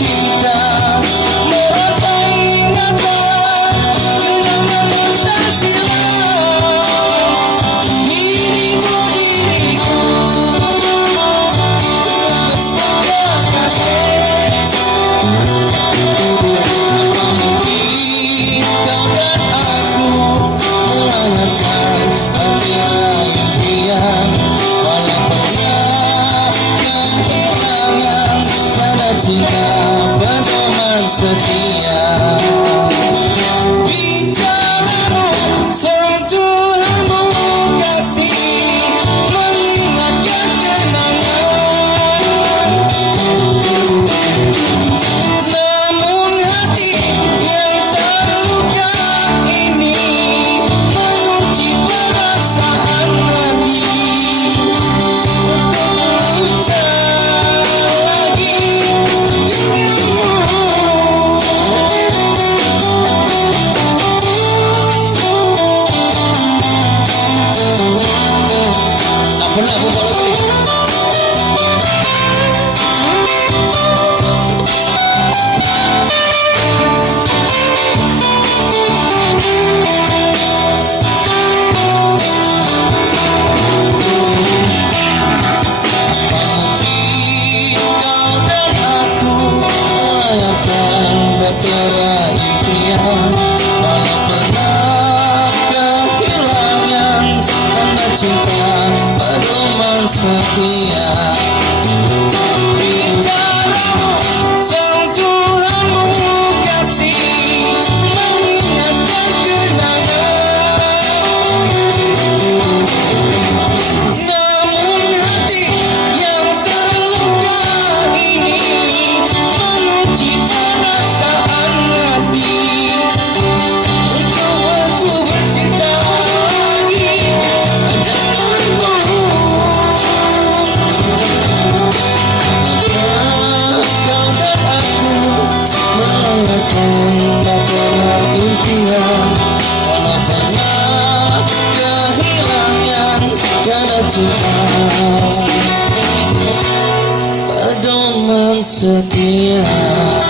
cheetah. sati, performance sati. Hola, hola, hola. Sophia. 色变了